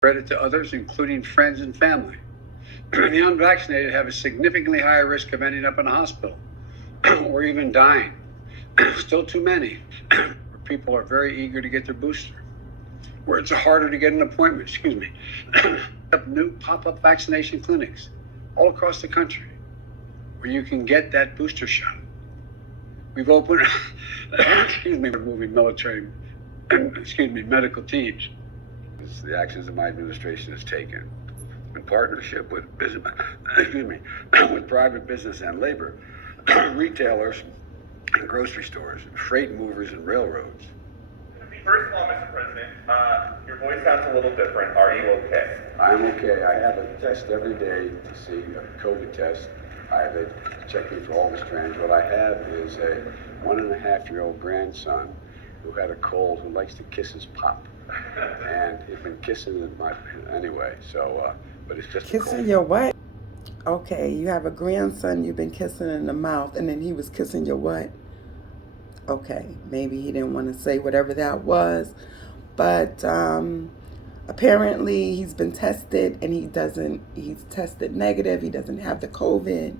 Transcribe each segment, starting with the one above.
Spread it to others, including friends and family. The unvaccinated have a significantly higher risk of ending up in a hospital or even dying. Still too many. People are very eager to get their booster. Where it's harder to get an appointment, new pop-up vaccination clinics all across the country where you can get that booster shot. We've opened, we're moving medical teams. The actions that my administration has taken in partnership with business, with private business and labor, retailers and grocery stores, freight movers and railroads. First of all, Mr. President, your voice sounds a little different. Are you okay? I'm okay. I have a test every day to see a COVID test. They check me for all the strands. What I have is a 1.5-year-old grandson who had a cold, who likes to kiss his pop. And he's been kissing anyway, so, but it's just kissing your what? Okay, you have a grandson you've been kissing in the mouth, and then he was kissing your what? Okay, maybe he didn't want to say whatever that was, but apparently he's been tested and he's tested negative. He doesn't have the COVID.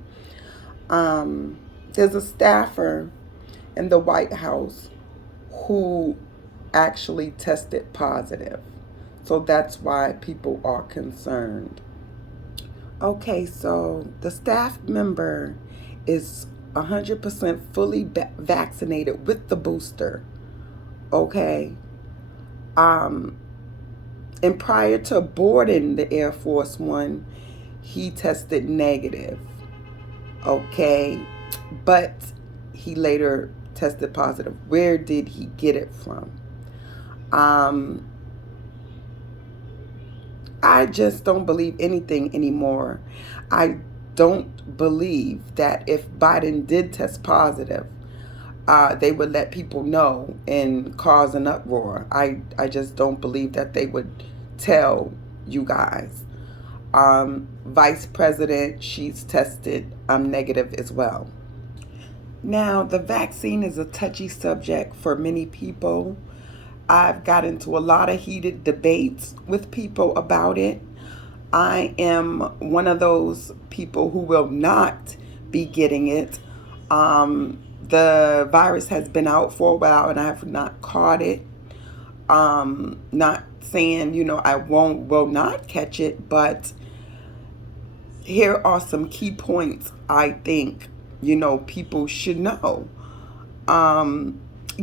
There's a staffer in the White House who actually tested positive. So that's why people are concerned. Okay, so the staff member is 100% fully vaccinated with the booster. Okay. And prior to boarding the Air Force One, he tested negative. Okay. But he later tested positive. Where did he get it from? I just don't believe anything anymore. I don't believe that if Biden did test positive, they would let people know and cause an uproar. I just don't believe that they would tell you guys. Vice President, she's tested negative as well. Now, the vaccine is a touchy subject for many people. I've got into a lot of heated debates with people about it. I am one of those people who will not be getting it. The virus has been out for a while and I have not caught it. Not saying, I will not catch it, but here are some key points I think, people should know.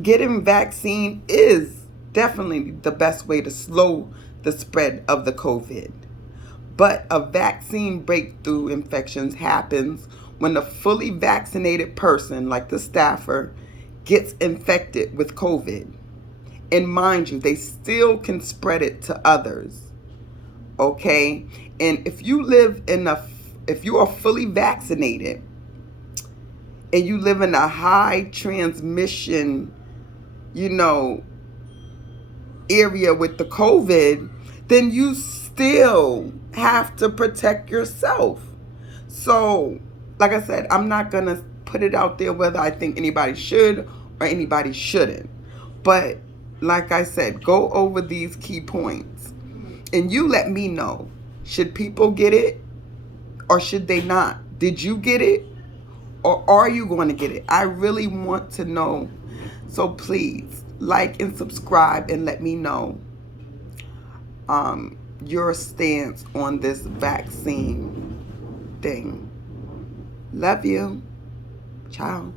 Getting vaccine is definitely the best way to slow the spread of the COVID. But a vaccine breakthrough infections happens when a fully vaccinated person, like the staffer, gets infected with COVID. And mind you, they still can spread it to others. Okay? And if you are fully vaccinated and you live in a high transmission, area with the COVID, then you still have to protect yourself. So, like I said, I'm not going to put it out there whether I think anybody should or anybody shouldn't. But, like I said, go over these key points. And you let me know, should people get it or should they not? Did you get it or are you going to get it? I really want to know. So please, like and subscribe and let me know your stance on this vaccine thing. Love you. Ciao.